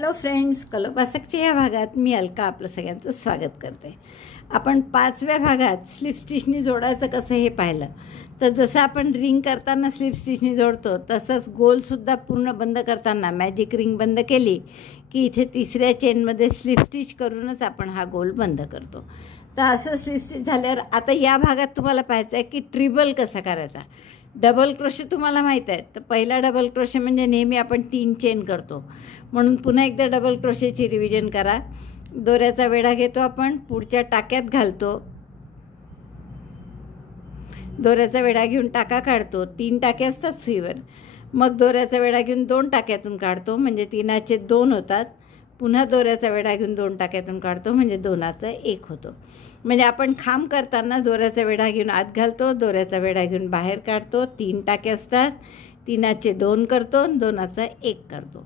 Hello friends, कलोपासकच्या या भागात मी अलका आपलं सगळ्यांचं स्वागत करते. आपण 5व्या भागात स्लिप स्टिचनी जोडायचं कसं हे पाहिलं. तर जसं आपण रिंग करताना स्लिप स्टिचनी जोडतो तसंच गोलसुद्धा पूर्ण बंद करताना मॅजिक रिंग बंद केली की इथे तिसऱ्या चेनमध्ये स्लिप स्टिच करूनच आपण हा गोल बंद करतो. तर असं स्लिप स्टिच झाल्यावर आता या भागात तुम्हाला पाहायचं आहे की ट्रिबल कसा करायचा. डबल क्रोशे तुम्हाला माहीत आहे. तर पहिला डबल क्रोशे म्हणजे नेहमी आपण 3 चेन करतो, म्हणून पुन्हा एकदा डबल क्रोशेची रिव्हिजन करा. दोऱ्याचा वेढा घेतो, आपण पुढच्या टाक्यात घालतो, दोऱ्याचा वेढा घेऊन टाका काढतो. 3 टाके असतात सुईवर. मग दोऱ्याचा वेढा घेऊन 2 टाक्यातून काढतो, म्हणजे 3चे 2 होतात. पुन्हा दोऱ्याचा वेढा घेऊन 2 टाक्यातून काढतो, म्हणजे 2चा 1 होतो. म्हणजे आपण खांब करताना दोऱ्याचा वेढा घेऊन आत घालतो, दोऱ्याचा वेढा घेऊन बाहेर काढतो. 3 टाके असतात, 3चे 2 करतो, 2चा 1 करतो.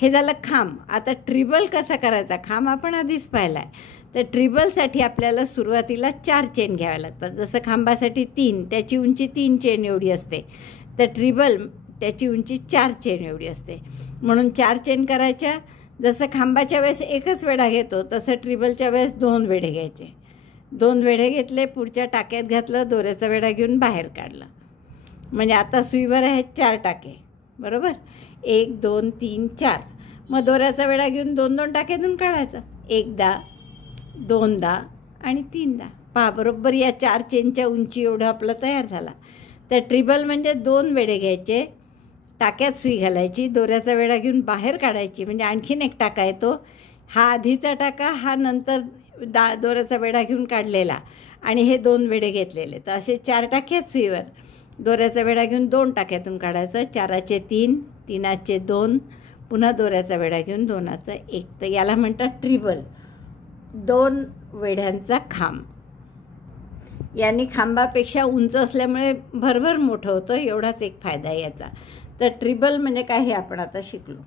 हे झालं खांब. आता ट्रिबल कसा करायचा खांब आपण आधीच पाहिला आहे. तर ट्रिबलसाठी आपल्याला सुरुवातीला 4 चेन घ्याव्या लागतात. जसं खांबासाठी 3, त्याची उंची 3 चेन एवढी असते, तर ट्रिबल त्याची उंची 4 चेन एवढी असते. म्हणून 4 चेन करायच्या. जसं खांबाच्या वेळेस एकच वेढा घेतो तसं ट्रिबलच्या वेळेस 2 वेढे घ्यायचे. 2 वेढे घेतले, पुढच्या टाक्यात घातलं, दोऱ्याचा वेढा घेऊन बाहेर काढला. म्हणजे आता सुईवर आहेत 4 टाके, बरोबर. 1 2 3 4. मग दोऱ्याचा वेढा घेऊन 2 टाक्यातून काढायचा. 1दा 2दा आणि 3दा. पहा, बरोबर या 4 चेनच्या उंची एवढं आपलं तयार झाला. तर ट्रिबल म्हणजे 2 वेढे घ्यायचे, टाक्यात सुई घालायची, दोऱ्याचा वेढा घेऊन बाहेर काढायची, म्हणजे आणखीन एक टाका येतो. हा आधीचा टाका, हा नंतर दोऱ्याचा वेढा घेऊन काढलेला, आणि हे 2 वेढे घेतलेले. तर असे 4 टाके आहेत सुईवर. दोऱ्याचा वेढा घेऊन 2 टाक्यातून काढायचं. 4चे 3, 3चे 2, पुन्हा दोऱ्याचा वेढा घेऊन 2चा 1. तर याला म्हणतात ट्रिबल, 2 वेढ्यांचा खांब. याने खांबापेक्षा उंच असल्यामुळे भरभर मोठं होतं, एवढाच एक फायदा आहे याचा. तर ट्रिबल म्हणजे काय हे आपण आता शिकलो.